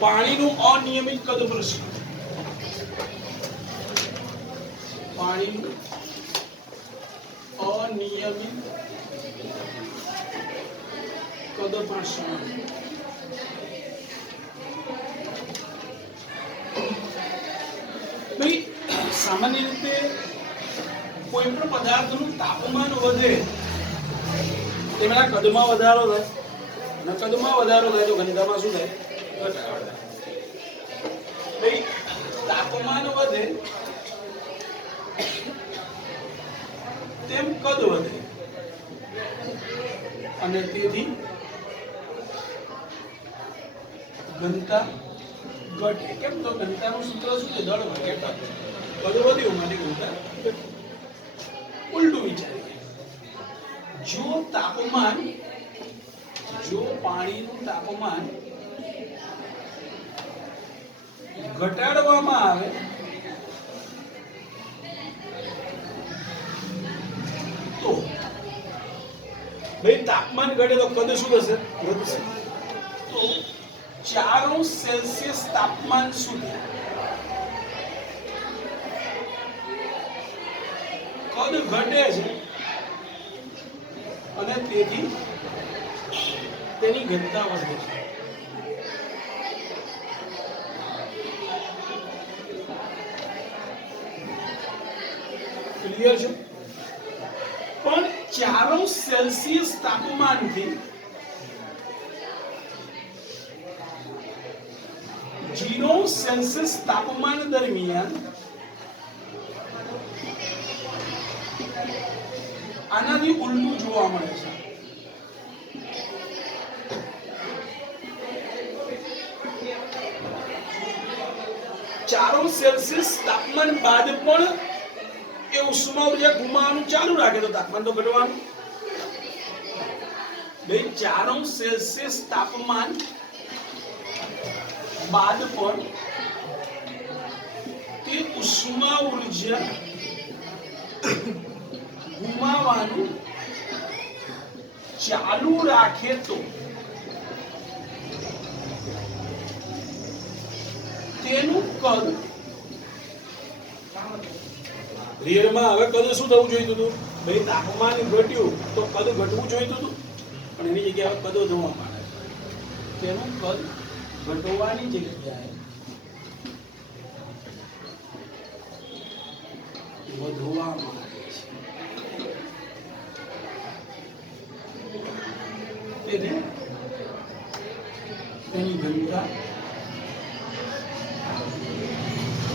પાણીનું અનિયમિત કદ પ્રશ્ન. પાણીનું અનિયમિત કદ પ્રશ્ન. ભાઈ સામાન્ય રીતે કોઈ પણ પદાર્થનું તાપમાન વધે તેના કદમાં વધારો થાય અને કદમાં વધારો થાય તો ઘનતામાં શું થાય? ઘટાડો થાય. ભાઈ તાપમાન વધે તેમ કદ વધે અને તેથી ઘનતા ઘટે. કેમ તો ઘનતાનું સૂત્ર શું છે? દળ ભાગ્યા કદ. કદ વધ્યું માટે ઘનતા ઘટી. ઉલટું વિચારીએ, જો પાણીનું તાપમાન ઘટાડવામાં આવે તો ભાઈ તાપમાન ઘટે તો કદ શું થશે? વધશે. તો 4°C તાપમાન સુધી કદ ઘટે છે અને તેથી તેની ઘનતા વધે છે. ક્લિયર છે? પણ 4°C તાપમાનથી 0°C તાપમાન દરમિયાન આનાથી ઉલટું જોવા મળે છે. °C તાપમાન બાદ પણ એ ઉષ્મા ઉર્જા ગુમાવવાનું ચાલુ રાખે તો તાપમાન તો ઘટવાનું. બે 4°C તાપમાન બાદ પણ તે ઉષ્મા ઉર્જા ગુમાવવાનું ચાલુ રાખે તો તેનું કદ રિયલમાં હવે કદ શું થવું જોઈતું હતું? ભાઈ તાપમાન ઘટ્યું તો કદ ઘટવું જોઈતું હતું, પણ એની જગ્યાએ કદ વધવા માંડે. તેનું કદ ઘટવાની જગ્યાએ વધવા માંડે છે. તેની ઘનતા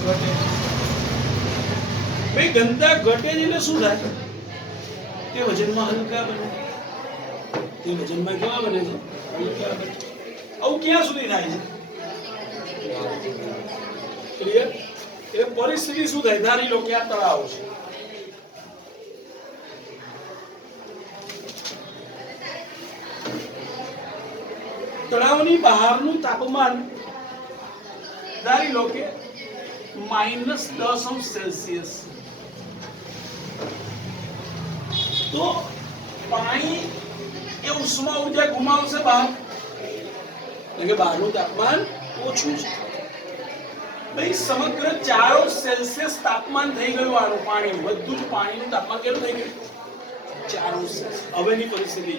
ઘટે. ભાઈ ઘનતા ઘટે એટલે શું થાય? તે વજનમાં હલકા બને. તે વજનમાં કેવા બને છે? હલકા બને. આવું ક્યાં સુધી થાય છે? ક્લિયર? એટલે પરિસ્થિતિ શું થાય? ધારી લો કે આ તળાવ છે. તળાવની બહારનું તાપમાન ધારી લો કે -10°C. તો પાણી એ ઉષ્મા ઉર્જા ગુમાવશે બહાર, એટલે કે બહારનું તાપમાન ઓછું છે. ભાઈ સમગ્ર 4°C તાપમાન થઈ ગયું આનું પાણીનું. બધું જ પાણીનું તાપમાન કેટલું થઈ ગયું? 4°C. હવેની પરિસ્થિતિ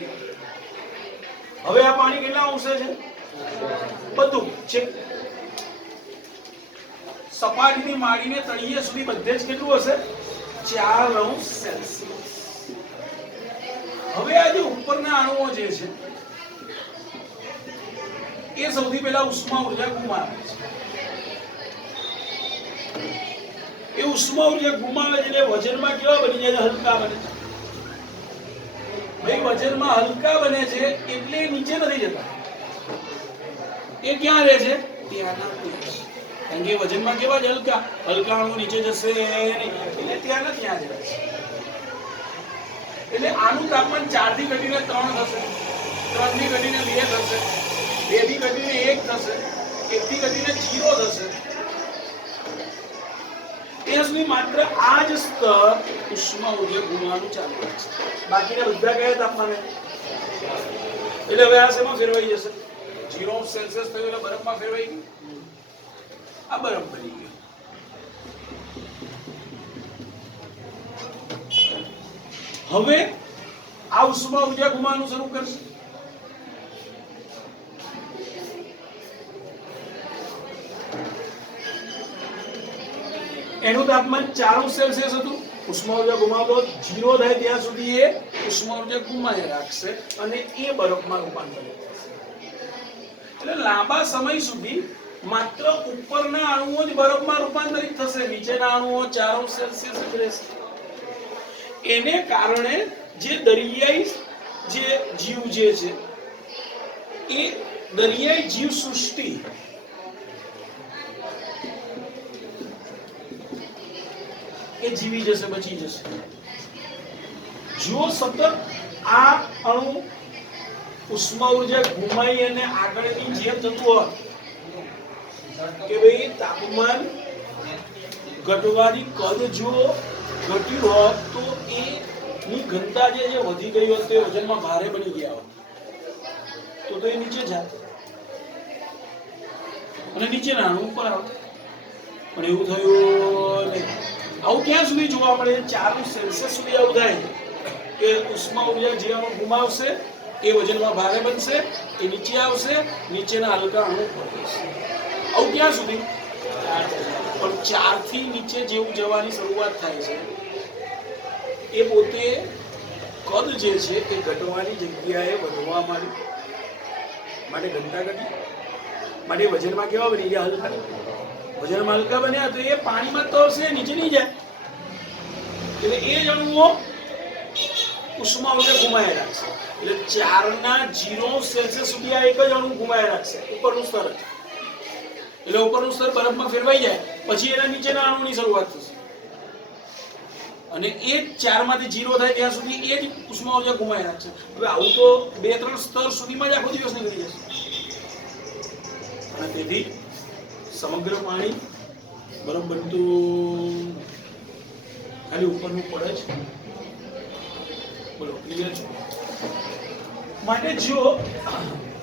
હવે આ પાણી કેટલા અંશે છે? બધું છે સપાટીથી માંડીને તળિયે સુધી બધે જ કેટલું હશે? 4°C. હવે આ જે ઉપરના અણુઓ જે છે એ સૌથી પહેલા ઉષ્મા ઉર્જા ગુમાવે છે. એ ઉષ્મા ઉર્જા ગુમાવે છે એટલે વજનમાં કેવા બની જાય? હલકા બને. ભાઈ વજનમાં હલકા બને છે એટલે નીચે નથી જતા, એ ક્યાં રહે છે? ત્યાંના ત્યાં. કારણ કે વજનમાં કેવા છે? હલકા. હલકા અણુ નીચે જશે નહીં એટલે ત્યાંના ત્યાં જ રહે છે. એટલે આનું તાપમાન 4 થી ઘટીને 3 થશે, 3 થી ઘટીને 2 થશે, 2 થી ઘટીને 1 થશે, 1 થી ઘટીને 0 થશે. ત્યાં સુધી માત્ર આ જ સ્તર ઉષ્મા ઉર્જા ગુમાવવાનું ચાલુ રાખશે. બાકીના બધા કયા તાપમાને? એટલે હવે આ શેમાં ફેરવાઈ જશે? 0°C થયું એટલે બરફમાં ફેરવાઈ ગયું. આ બરફ બની ગયો. હવે આ ઉષ્મા ઉર્જા ગુમાવવાનું શરૂ કરશે. એનું તાપમાન 4°C હતું. ઉષ્મા ઉર્જા ગુમાવતો 0 થાય ત્યાં સુધી એ ઉષ્મા ઉર્જા ગુમાવી રાખશે અને એ બરફમાં રૂપાંતરિત થશે. એટલે લાંબા સમય સુધી માત્ર ઉપરના અણુઓ જ બરફમાં રૂપાંતરિત થશે, નીચેના અણુઓ 4°C જ રહેશે. એને કારણે જે દરિયાઈ જે જીવ જે છે એ દરિયાઈ જીવ સૃષ્ટિ એ જીવી જશે, બચી જશે. જો સતત આ અણુ ઉષ્મા ઉર્જા ગુમાઈ અને આગળની જેમ થતું હોય કે ભાઈ તાપમાન ઘટવાની કદ જો ઘટ્યું હોત તો એની ઘનતા જે વધી ગઈ હોત, તે વજનમાં ભારે બની ગયા હોત, તો એ નીચે જાત અને નીચેના અણુ ઉપર આવત. પણ એવું થયું નહીં. આવું ક્યાં સુધી જોવા મળે? 4°C સુધી આવું થાય કે ઉષ્મા ઉર્જા જે અણુ ગુમાવશે એ વજનમાં ભારે બનશે, એ નીચે આવશે, નીચેના હલકા અણુ ઉપર જશે. આવું ક્યાં સુધી? પણ 4 થી નીચે જેવું જવાની શરૂઆત થાય છે એ પોતે કદ જે છે એ ઘટવાની જગ્યાએ વધવા માંડ્યું, માટે ઘનતા ઘટી, માટે વજનમાં કેવા બની ગયા? હલકા. વજનમાં હલકા બન્યા તો એ પાણીમાં તરશે, નીચે નહીં જાય. એટલે એ જ અણુઓ ઉષ્મા ઉર્જા ગુમાવી રાખશે. એટલે 4°C સુધી આ એક જ અણુ ગુમાવી રાખશે, ઉપરનું સ્તર. એટલે ઉપરનું સ્તર બરફમાં ફેરવાઈ જાય પછી એના નીચેના અણુની શરૂઆત થશે અને એ 4 માંથી 0 થાય ત્યાં સુધી એ જ ઉષ્મા ઉર્જા ગુમાવી રાખશે. હવે આવું તો 2-3 સ્તર સુધીમાં જ આખો દિવસ નીકળી જશે. અને તેથી સમગ્ર પાણી બરફ બનતું ખાલી ઉપરનું પડે જ. બોલો, ક્લિયર છે? માટે જો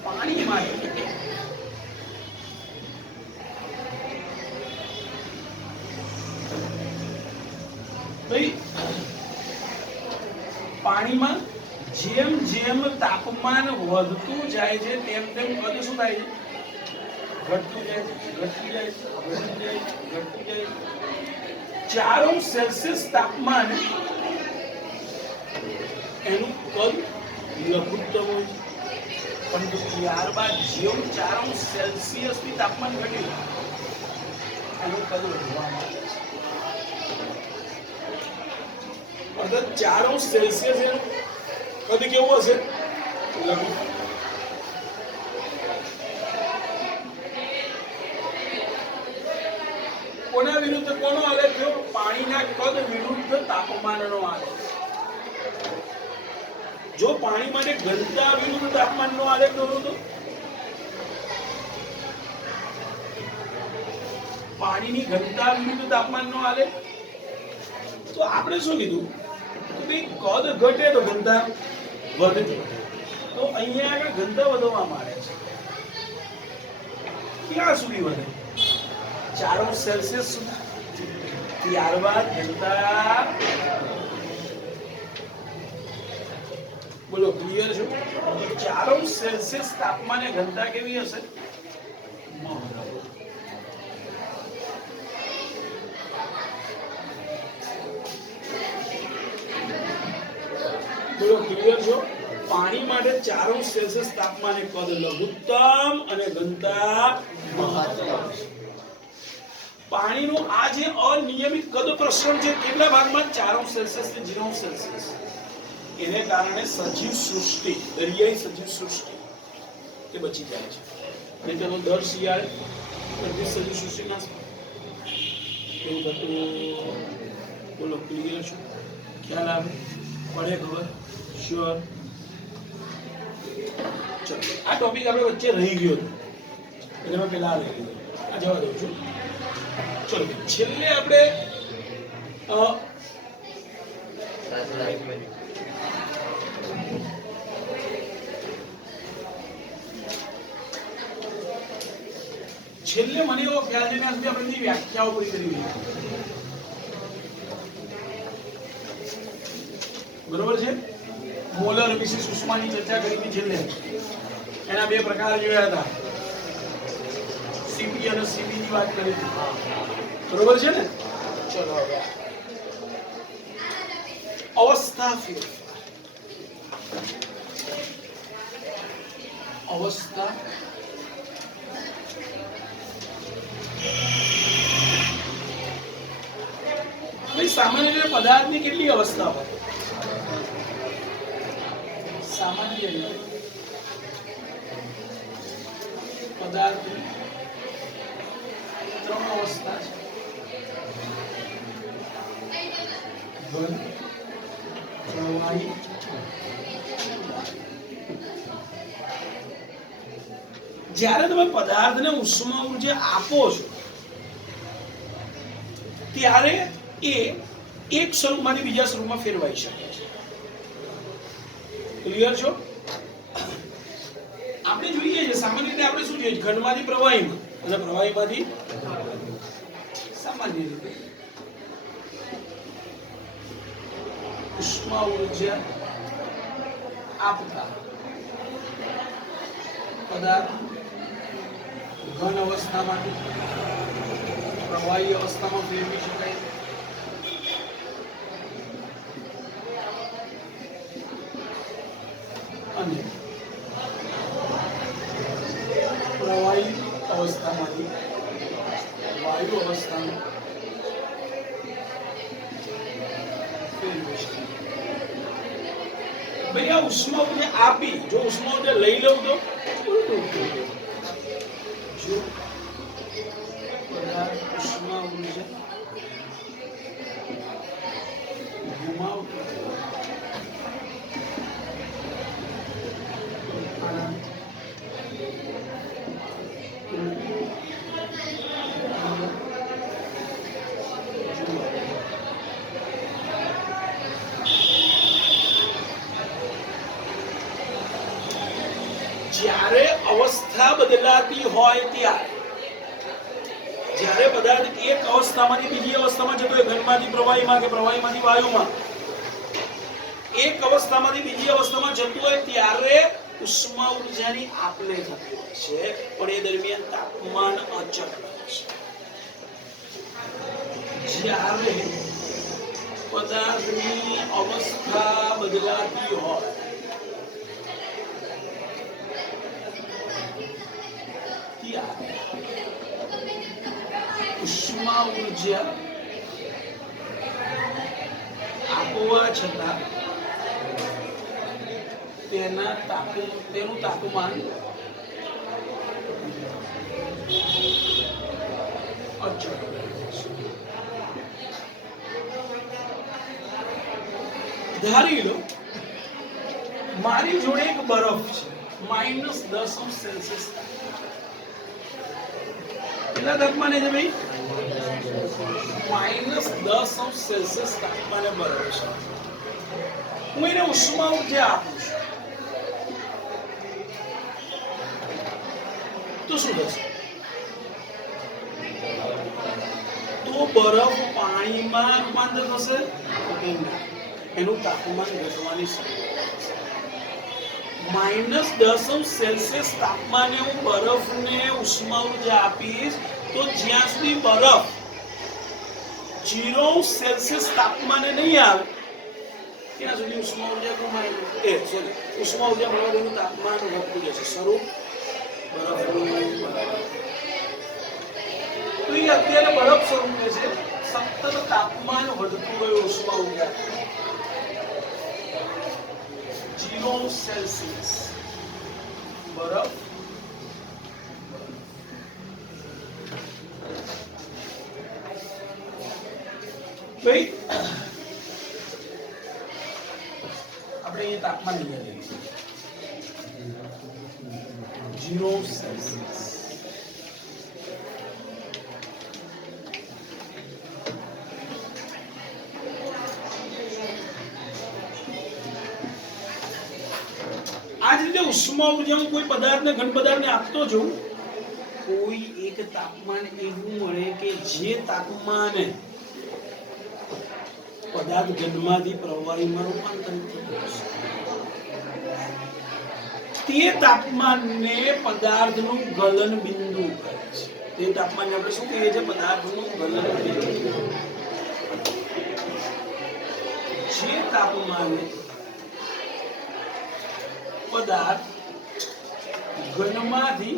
પાણી માટે ભાઈ પાણીમાં જેમ જેમ તાપમાન વધતું જાય છે તેમ તેમ કદ શું થાય છે? ઘટતું જાય, ઘટતું જાય, ઘટતું જાય, ઘટતું જાય. 4°C તાપમાન એનું કદ લઘુત્તમ હોય, પણ ત્યારબાદ જેવું 4°C થી તાપમાન ઘટ્યું એનું કદ વધવા માંડે છે. અર્થાત 4°C એનું કદ કેવું હશે? લઘુત્તમ. કોના વિરુદ્ધ કોનો આલેખ થયો? પાણીના કદ વિરુદ્ધ તાપમાનનો આલેખ. જો પાણી માટે ઘનતા વિરુદ્ધ તાપમાનનો આલેખ દોરો તો પાણીની ઘનતા વિરુદ્ધ તાપમાનનો આલેખ, તો આપણે શું કીધું? તો ભાઈ કદ ઘટે તો ઘનતા વધે. તો અહીંયા આગળ ઘનતા વધવા માંડે છે. ક્યાં સુધી વધે? 4°C સુધી. ત્યારબાદ ઘનતા, બોલો, ક્લિયર છે? 4°C તાપમાને ઘનતા કેવી હશે? બોલો, ક્લિયર છો? પાણી માટે 4°C તાપમાને કદ લઘુત્તમ અને ઘનતા મહત્તમ. પાણીનું આ જે અનિયમિત કદ પ્રસરણ છે કેટલા ભાગમાં? 4°C થી 0°C. એને કારણે સજીવ સૃષ્ટિ, દરિયાઈ સજીવ સૃષ્ટિ એ બચી જાય છે. નહીં તો દર શિયાળે બધી સજીવ સૃષ્ટિ નાશ પામે. એવું થતું. બોલો, ક્લિયર છો? ખ્યાલ આવે? પડે ખબર? શ્યોર? ચલો, આ ટોપિક આપણે વચ્ચે રહી ગયો હતો એટલે મેં પેલા લઈ લીધો. આ જવા દઉં છું. ચલો, છેલ્લે આપણે છેલ્લે મને એવો ખ્યાલ છે કે આપણે બધી વ્યાખ્યાઓ પૂરી કરી બરોબર છે. મોલર વિશેષ ઉષ્માની ચર્ચા કરી છેલ્લે એના બે પ્રકાર જોયા હતા, સીપી અને સીબી ની વાત કરી બરોબર છે ને. ચલો હવે અવસ્થા ફેરફાર. અવસ્થા ભાઈ સામાન્ય રીતે પદાર્થની કેટલી અવસ્થા હોય? સામાન્ય રીતે પદાર્થની 3 અવસ્થા છે, ઘન, પ્રવાહી, જ્યારે તમે પદાર્થને ઉષ્મા ઉર્જા આપો છો ત્યારે એ એક સ્વરૂપમાંથી બીજા સ્વરૂપમાં ફેરવાઈ શકે છે. ક્લિયર છો? આપણે જોઈએ છે સામાન્ય રીતે આપણે શું જોઈએ, ઘનમાંથી પ્રવાહીમાં અને પ્રવાહીમાંથી સામાન્ય રીતે ઉષ્મા ઉર્જા આપતા પદાર્થ ઘન અવસ્થામાંથી પ્રવાહી અવસ્થામાં ફેરવી શકાય. અને પ્રવાહી અવસ્થામાંથી વાયુ અવસ્થામાં ફેરવી શકાય. ભાઈ આ ઉષ્મા ઉર્જા આપી, જો ઉષ્મા ઉર્જા લઈ લઉં તો જો પદાર્થ ઉષ્મા ઉર્જા ગુમાવતો જ્યારે અવસ્થા બદલાતી હોય ત્યારે, જ્યારે પદાર્થ એક અવસ્થામાંથી બીજી અવસ્થામાં જતો હોય, ઘનમાંથી પ્રવાહીમાં કે પ્રવાહીમાંથી વાયુમાં એક અવસ્થામાંથી બીજી અવસ્થામાં જતું હોય ત્યારે ઉષ્મા ઉર્જાની આપ-લે થતી હોય છે, પણ એ દરમિયાન તાપમાન અચળ રહે છે. જ્યારે પદાર્થની અવસ્થા બદલાતી હોય ઉષ્મા ઉર્જા આપવા છતાં તેનું તાપમાન અચળ રહે છે. ધારી લો મારી જોડે એક બરફ છે, -10°C. કેટલા તાપમાને છે ભાઈ? -10°C તાપમાને બરફ છે. હું એને ઉષ્મા ઉર્જા આપું છું તો શું થશે? તો બરફ પાણીમાં રૂપાંતર થશે, એનું તાપમાન ઘટવાની શરૂઆત થશે. -10°C તાપમાને હું બરફને ઉષ્મા ઉર્જા આપીશ તો જ્યાં સુધી બરફ 0°C તાપમાને નહીં આવે ત્યાં સુધી ઉષ્મા ઉર્જા ઉષ્મા ઉર્જા મળવાનું તાપમાન વધતું જશે. સ્વરૂપ બરફનું તો એ અત્યારે બરફ સ્વરૂપે છે, સતત તાપમાન વધતું ગયું ઉષ્મા ઉર્જા 0°C બરફ ભાઈ આપણે એ તાપમાન લઈએ 0°C. આ જ રીતે ઉષ્મા ઉર્જા હું કોઈ પદાર્થને ઘન પદાર્થને આપતો છું કોઈ એક તાપમાન એવું મળે કે જે તાપમાને પદાર્થ ઘનમાંથી પ્રવાહીમાં રૂપાંતરિત થતું હશે. તે તાપમાનને પદાર્થનું ગલન બિંદુ કહે છે. તે તાપમાનને આપણે શું કહીએ છીએ? પદાર્થનું ગલન બિંદુ. જે તાપમાને પદાર્થ ઘનમાંથી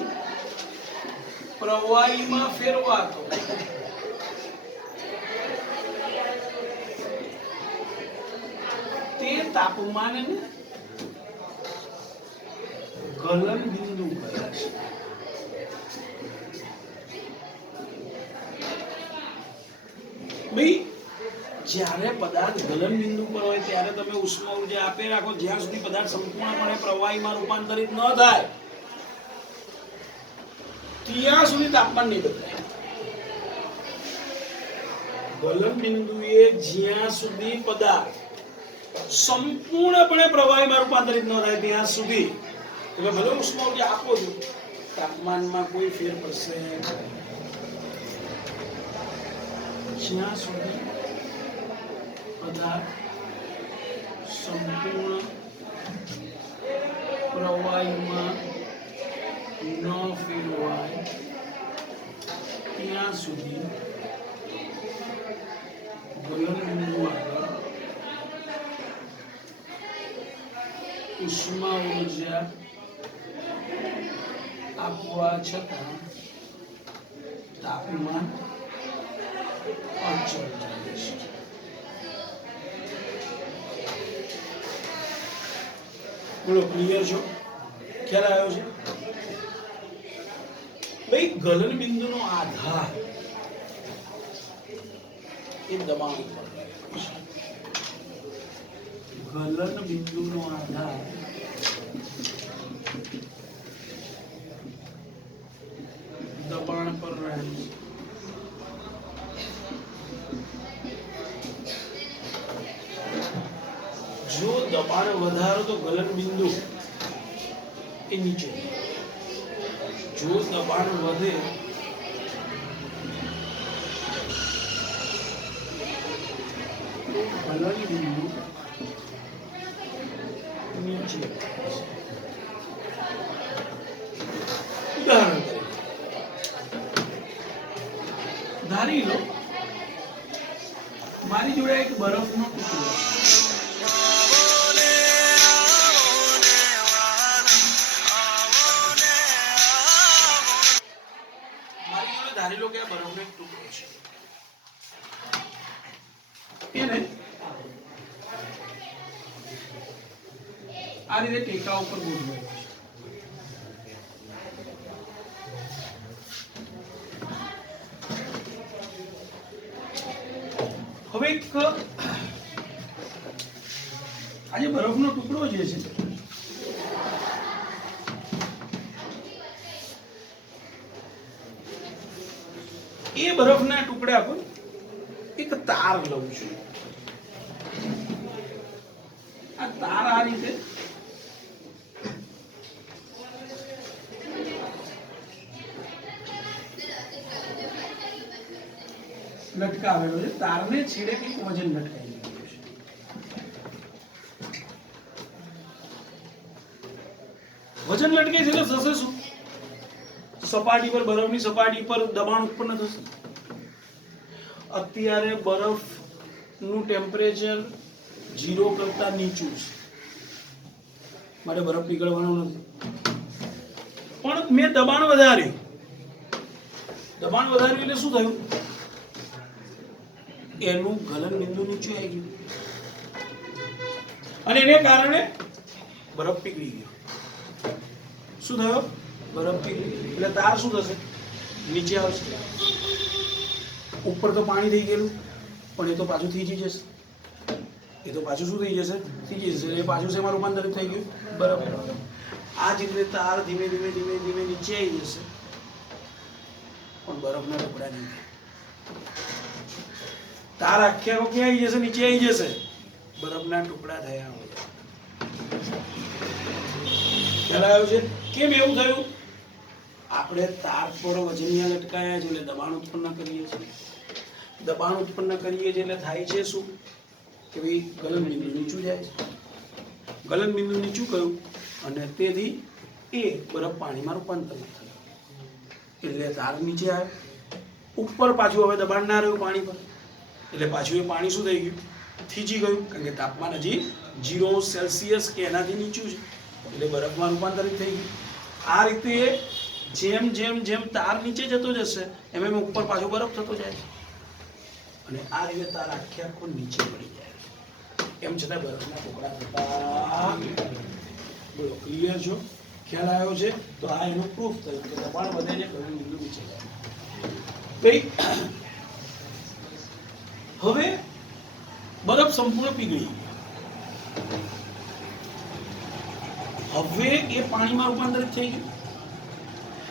પ્રવાહીમાં ફેરવાતો તે તાપમાનને ગલન બિંદુ કહે છે. ભાઈ, જ્યારે પદાર્થ ગલન બિંદુ પર હોય ત્યારે તમે ઉષ્મા ઉર્જા આપે રાખો જ્યાં સુધી પદાર્થ સંપૂર્ણપણે પ્રવાહીમાં રૂપાંતરિત ન થાય ત્યાં સુધી તાપમાન નહીં બદલાય. ગલન બિંદુએ જ્યાં સુધી પદાર્થ સંપૂર્ણપણે પ્રવાહીમાં રૂપાંતરિત ન થાય ત્યાં સુધી તમે ભલે ઉષ્મા ઉર્જા આપો છો, તાપમાનમાં કોઈ ફેર પડશે જ્યાં સુધી પદાર્થ સંપૂર્ણ પ્રવાહીમાં ન ફેરવાય ત્યાં સુધી ગલન બિંદુ આગળ ઉષ્મા ઉર્જા આપવા છતાં તાપમાન અચળ રહે છે. બોલો, ક્લિયર છો? ખ્યાલ આવ્યો છે? ભાઈ, ગલન બિંદુનો આધાર એ દબાણ ઉપર રહેલો છે. ગલન બિંદુનો આધાર દબાણ પર રહેલું છે. જો દબાણ વધારો તો ગલન બિંદુ એ નીચે, જો દબાણ વધે તો ગલન બિંદુ નીચે. ઉદાહરણ તરીકે ધારી લો મારી જોડે એક બરફનો ટુકડો ધારી લો કે આ બરફનો એક ટુકડો છે. એને આ રીતે ટેકા ઉપર ગોઠવાય છે. હવે એક આ જે બરફનો ટુકડો જે છે એ બરફના ટુકડા પર એક તાર લઉં છું. આ તાર આ રીતે લટકાવેલો છે. તારને છેડે કંઈક વજન લટકાવી દીધું છે. વજન લટકે છે એટલે થશે શું? સપાટી પર, બરફની સપાટી પર દબાણ ઉત્પન્ન થશે. અત્યારે બરફનું ટેમ્પરેચર 0 કરતા નીચું છે માટે બરફ પીગળવાનો નથી. પણ મેં દબાણ વધાર્યું. દબાણ વધાર્યું એટલે શું થયું? એનું ગલન બિંદુ નીચે આવી ગયું અને એને કારણે બરફ પીગળી ગયો. શું થયો? બરફ પીગળી. એટલે તાર શું થશે? નીચે આવશે. ઉપર તો પાણી થઈ ગયેલું પણ એ તો પાછું થીજી જશે. એ તો પાછું શું થઈ જશે? થીજી જશે. એ પાછું શેમાં રૂપાંતરિત થઈ ગયું? બરફ. આ જ રીતે તાર ધીમે ધીમે ધીમે ધીમે નીચે આવી જશે પણ બરફના ટુકડા નહીં. તાર આખે આખો ક્યાં આવી જશે? નીચે આવી જશે. બરફના ટુકડા થયા હોય. ખ્યાલ આવ્યો છે? કેમ એવું થયું? આપણે તાર પર વજનિયા લટકાયા છે એટલે દબાણ ઉત્પન્ન કરીએ છીએ. દબાણ ઉત્પન્ન કરીએ છીએ એટલે થાય છે શું કે ભાઈ ગલન બિંદુ નીચું જાય છે. ગલન બિંદુ નીચું ગયું અને તેથી એ બરફ પાણીમાં રૂપાંતરિત થયું એટલે તાર નીચે આવે. ઉપર પાછું હવે દબાણ ના રહ્યું પાણી પર એટલે પાછું એ પાણી શું થઈ ગયું, થીજી ગયું, કારણ કે તાપમાન હજી 0 સેલ્સિયસ કે એનાથી નીચું છે એટલે બરફમાં રૂપાંતરિત થઈ ગયું. આ રીતે જેમ જેમ જેમ તાર નીચે જતો જશે એમ એમ ઉપર પાછો બરફ થતો જાય છે અને આ રીતે તાર આખે આખો નીચે પડી જાય છે. એમ છતાં બરફના ટુકડા થતા બોલો ક્લિયર છો, ખ્યાલ આવ્યો છે? તો આ એનો પ્રૂફ થયું કે દબાણ વધે છે ગલન બિંદુ નીચે જાય. ભાઈ હવે બરફ સંપૂર્ણ પીગળી ગયો, હવે એ પાણીમાં રૂપાંતરિત થઈ ગયું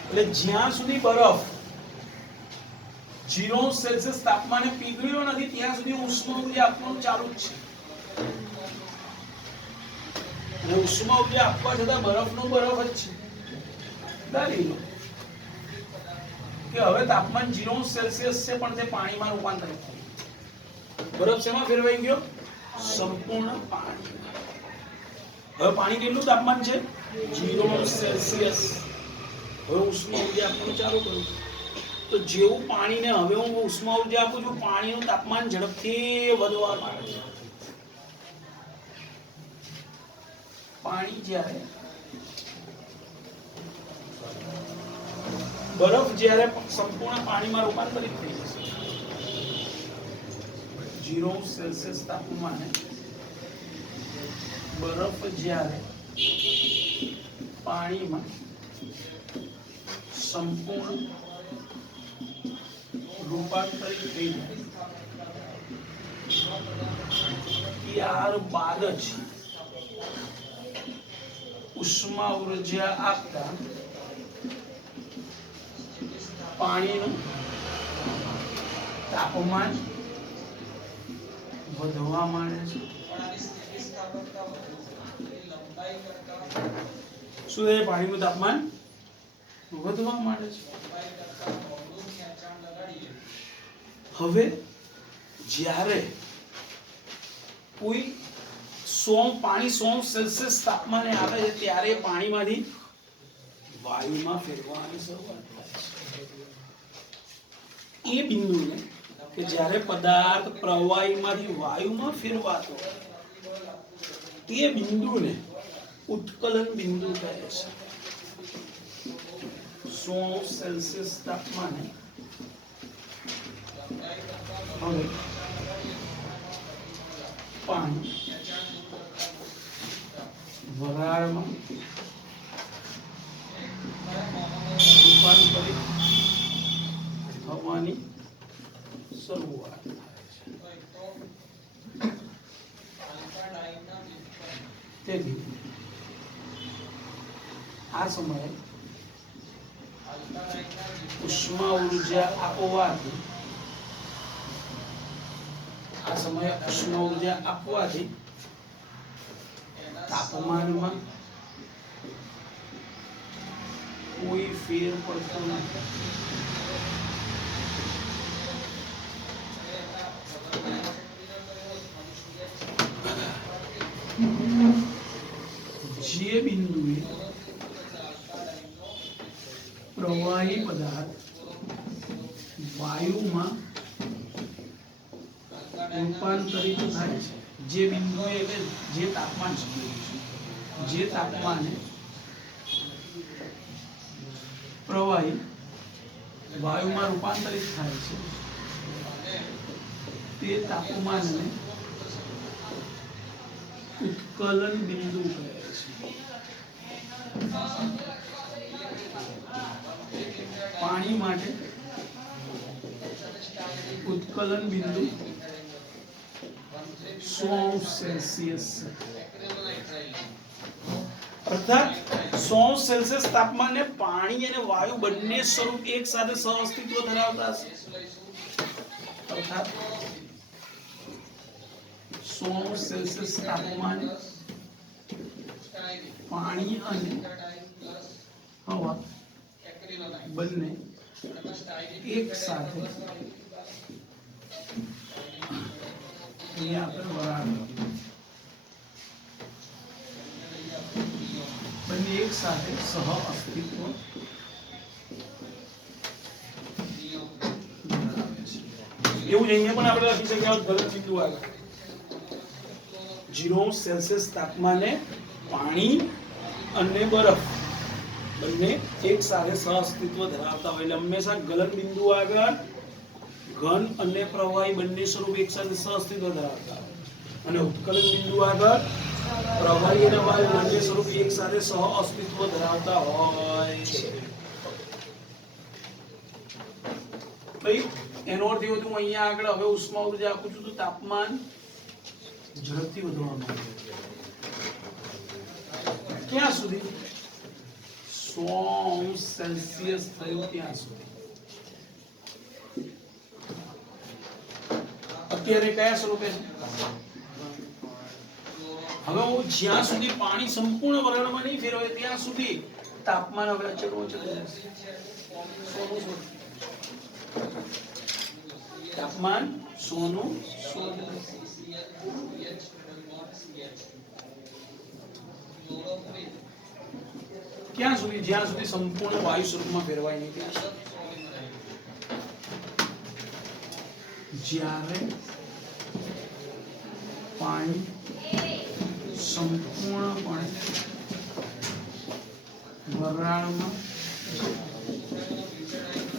એટલે જ્યાં સુધી બરફ 0 સેલ્સિયસ તાપમાને પીગળ્યો નથી ત્યાં સુધી ઉષ્મા ઉર્જા આપવાનું ચાલુ જ છે અને ઉષ્મા ઉર્જા આપવા છતાં બરફનો બરફ જ છે. ધારી લો કે હવે તાપમાન 0 સેલ્સિયસ છે પણ તે પાણીમાં રૂપાંતરિત થયું. બરફ શેમાં ફેરવાઈ ગયો? સંપૂર્ણ પાણી. હવે પાણી કેટલું તાપમાન છે? 0 સેલ્સિયસ. હવે ઉષ્મા ઉર્જા આપવાનું ચાલુ કરું તો જેવું પાણીને હવે હું ઉષ્મા ઉર્જા આપું છું પાણીનું તાપમાન ઝડપથી વધવા માંડે છે. પાણી જ્યારે બરફ જ્યારે સંપૂર્ણ પાણીમાં રૂપાંતરિત થઈ જશે 0 સેલ્સિયસ તાપમાને બરફ જ્યારે પાણીમાં સંપૂર્ણ રૂપાંતરિત થઈ જાય ત્યારબાદ જ ઉષ્મા ઉર્જા આપતા પાણીનું તાપમાન વધવા માંડે છે. શું એ પાણીનું તાપમાન વધવા માંડે છે. હવે જ્યારે કોઈ પાણી 100 સેલ્સિયસ તાપમાને આવે છે ત્યારે પાણીમાંથી વાયુમાં ફેરવાની શરૂઆત થાય છે. એ બિંદુને કે જ્યારે પદાર્થ પ્રવાહીમાંથી વાયુમાં ફેરવાતો એ બિંદુને ઉત્કલન બિંદુ કહે છે. 100 સેલ્સિયસ તાપમાને હવે પાણી વરાળમાં રૂપાંતરિત થવાની શરૂઆત થાય છે. તેથી આ સમયે ઉષ્મા ઉર્જા આપવાથી તાપમાનમાં કોઈ ફેર પડતો નથી. જે બિંદુએ પ્રવાહી પદાર્થ વાયુમાં રૂપાંતરિત થાય છે, જે બિંદુએ એટલે જે તાપમાન જે તાપમાને પ્રવાહી વાયુમાં રૂપાંતરિત થાય છે તે તાપમાનને ઉત્કલન બિંદુ કહે છે. પાણી માટે ઉત્કલન બિંદુ 100 સેલ્સિયસ અર્થાત 100 સેલ્સિયસ તાપમાને પાણી અને વાયુ બંને સ્વરૂપ એક સાથે સહઅસ્તિત્વ ધરાવતા છે. અર્થાત 100 સેલ્સિયસ તાપમાને પાણી અને હવા બંને એક સાથે અહીંયા આપણે વરાળ બંને એક સાથે સહ અસ્તિત્વ એવું જ અહીંયા પણ આપણે લખી શકીએ ગલન બિંદુ આગળ 0 સેલ્સિયસ તાપમાને પાણી અને બરફ બંને એક સાથે સહઅસ્તિત્વ ધરાવતા હોય એટલે હંમેશા ગલન બિંદુ આગળ ઘન અને પ્રવાહી બંને સ્વરૂપ એક સાથે સહઅસ્તિત્વ ધરાવતા હોય અને ઉત્કલન બિંદુ આગળ પ્રવાહી અને વાયુ બંને સ્વરૂપ એક સાથે સહઅસ્તિત્વ ધરાવતા હોય છે. ભાઈ એનો અર્થ એવો હું અહીંયા આગળ હવે ઉષ્મા ઊર્જા આપું છું તો તાપમાન ઝડપથી વધવા માંડે ક્યાં સુધી 100 સેલ્સિયસ થયું ત્યાં સુધી. અત્યારે કયા સ્વરૂપે છે? હવે હું જ્યાં સુધી પાણી સંપૂર્ણ વરાળમાં નહીં ફેરવાય ત્યાં સુધી તાપમાન હવે અચળ તાપમાન 100 નું 100 ક્યાં સુધી? જ્યાં સુધી સંપૂર્ણ વાયુ સ્વરૂપમાં ફેરવાય નહીં ત્યાં સુધી. જ્યારે પાણી સંપૂર્ણપણે વરાળમાં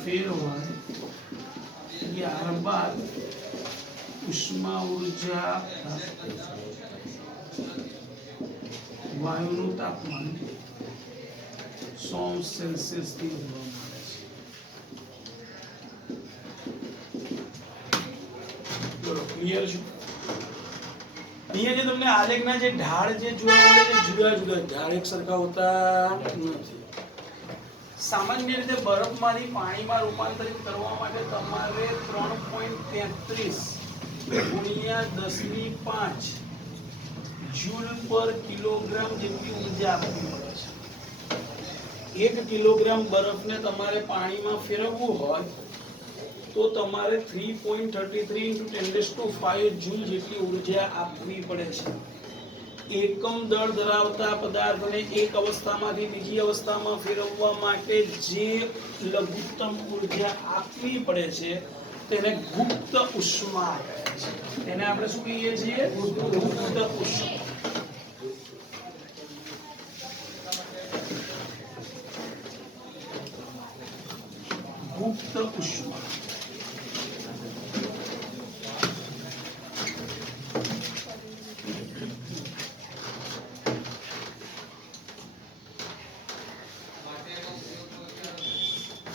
ફેરવાય ત્યારબાદ ઉષ્મા ઊર્જા વાયુનું તાપમાન 100 સેલ્સિયસ થી વધવા માંડે છે. ક્લિયર છે? અહીંયા જે તમને આલેખના જે ઢાળ જે જોવા મળે છે જુદા જુદા ઢાળ એક સરખા હોતા નથી. સામાન્ય રીતે બરફમાંથી પાણીમાં રૂપાંતરિત કરવા માટે તમારે 3.33 ગુણ્યા 10⁵ જૂલ પર કિલોગ્રામ જેટલી ઊર્જા આપવી પડે છે. 1 કિલોગ્રામ બરફને તમારે પાણીમાં ફેરવવું હોય તો તમારે 3.33 × 10⁵ જૂલ જેટલી ઊર્જા આપવી પડે છે. એકમ દળ ધરાવતા પદાર્થને એક અવસ્થામાંથી બીજી અવસ્થામાં ફેરવવા માટે જે લઘુત્તમ ઊર્જા આપવી પડે છે તેને ગુપ્ત ઉષ્મા કહે છે. તેને આપણે શું કહીએ છીએ? ગુપ્ત ઉષ્મા. ગુપ્ત ઉષ્મા.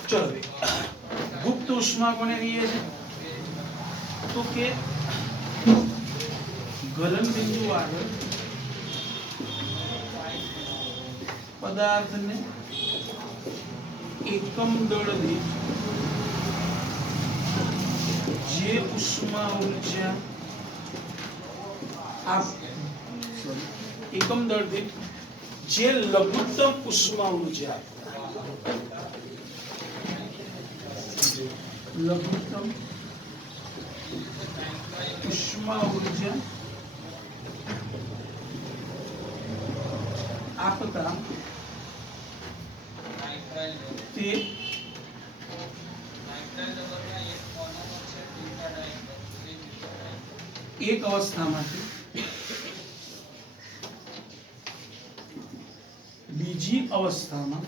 चलो गुप्त उष्मा कोने कहिए छे? तो के गलन बिंदु આગળ પદાર્થને એકમ દળ દીઠ જે ઉષ્મા ઊર્જા એકમ દળ દીઠ જે લઘુત્તમ ઉષ્મા ઊર્જા લઘુત્તમ ઉષ્મા ઊર્જા આપતા તે એક અવસ્થામાંથી બીજી અવસ્થામાં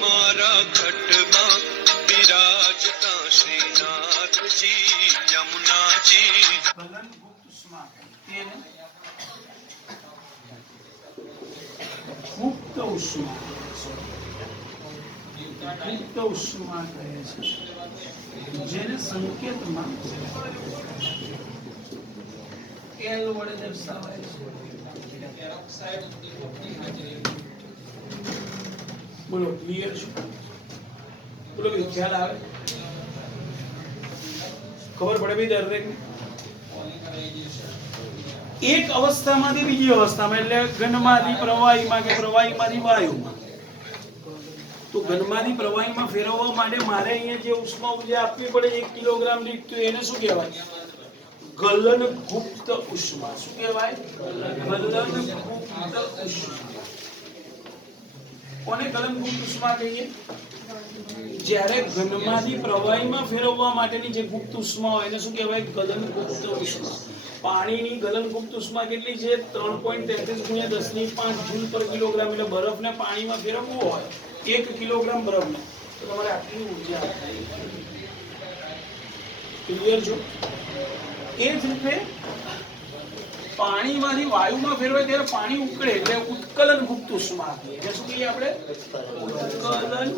मारा घटमा विराजता श्रीनाथ जी यमुना जी गलन गुप्त उष्मा તેને ગુપ્ત ઉષ્મા કહે છે જેને સંકેતમાં L વડે દર્શાવાય છે. બોલો ક્લિયર છે? બોલો કે ખ્યાલ આવે? ખબર પડે ભાઈ દરેક એક અવસ્થામાંથી બીજી અવસ્થામાં એટલે ઘનમાંથી પ્રવાહીમાં કે પ્રવાહીમાંથી વાયુમાં. તો ઘનમાંથી પ્રવાહીમાં ફેરવવા માટે મારે અહીંયા જે ઉષ્મા ઊર્જા આપવી પડે 1 કિલોગ્રામ દીઠ, તો એને શું કહેવાય? ગલનગુપ્ત ઉષ્મા. શું કહેવાય? ગલનગુપ્ત ઉષ્મા. કોને ગલનગુપ્ત ઉષ્મા કહીએ? જ્યારે ઘનમાંથી પ્રવાહીમાં ફેરવવા માટેની જે ગુપ્ત ઉષ્મા હોય એને શું કહેવાય? ગલનગુપ્ત ઉષ્મા. પાણીની ગલનગુપ્ત ઉષ્મા કેટલી છે? 3.33 × 10⁵ જૂલ પર કિલોગ્રામ. એટલે બરફને પાણીમાં ફેરવવું હોય 1 કિલોગ્રામ બરફને, તો તમારે આટલી ઊર્જા આપવી. ક્લિયર છો? એ જ રીતે પાણીમાંથી વાયુમાં ફેરવાય ત્યારે પાણી ઉકળે એટલે ઉત્કલન ગુપ્ત ઉષ્મા આપીએ. એટલે શું કહીએ આપણે? ઉત્કલન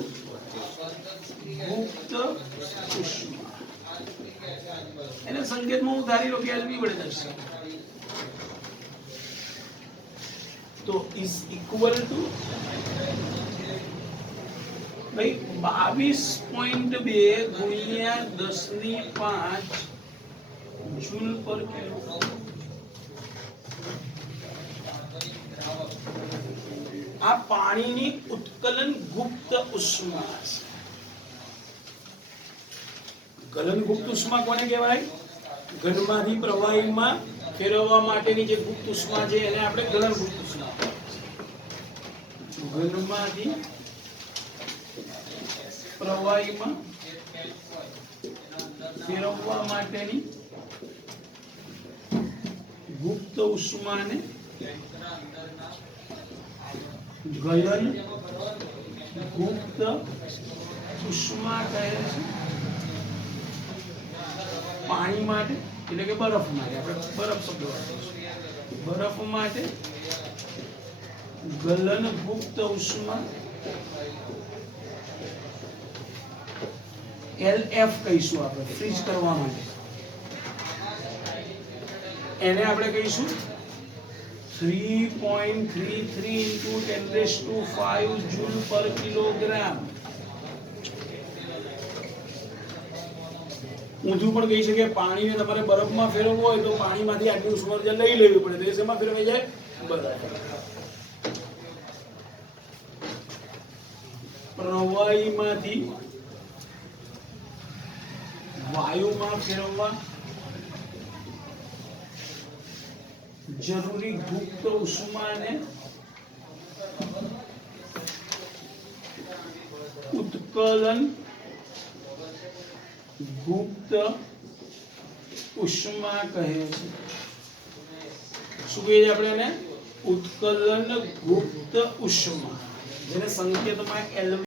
ગુપ્ત ઉષ્મા. એને સંકેતમાં હું ધારી લો કે એલવી વડે દર્શાવું. તો ઇઝ ઇક્વલ ટુ ભાઈ 22.2 × 10⁵ જૂલ પર કિલો. આ પાણીની ઉત્કલન ગુપ્ત ઉષ્મા છે. ગલન ગુપ્ત ઉષ્મા કોને કહેવાય? ઘનમાંથી પ્રવાહીમાં ફેરવવા માટેની જે ગુપ્ત ઉષ્મા છે એને આપણે ગલન ગુપ્ત ઉષ્મા. ઘનમાંથી પ્રવાહીમાં ફેરવવા માટેની ગુપ્ત ઉષ્માને ગલન ગુપ્ત ઉષ્મા કહે છે. પાણી માટે એટલે કે બરફ માટે આપણે બરફ શબ્દ વાપરીશું. બરફ માટે ગલન ગુપ્ત ઉષ્મા LF કહીશું આપણે, ફ્રીઝ કરવા માટે. એને આપણે કહીશું 3.33 × 10⁵ જૂલ પર કિલોગ્રામ. ઊંધું પણ કહી શકે, પાણીને તમારે બરફમાં ફેરવવું હોય તો પાણીમાંથી આટલી ઉષ્મા ઊર્જા લઈ લેવી પડે. તો શેમાં ફેરવાઈ જાય? બરફ. પ્રવાહીમાંથી વાયુમાં ફેરવવા જરૂરી ગુપ્ત ઉષ્માને ઉત્કલન ગુપ્ત ઉષ્મા કહે છે. શું કહીએ આપણે એને? ઉત્કલન ગુપ્ત ઉષ્મા, જેને સંકેતમાં LV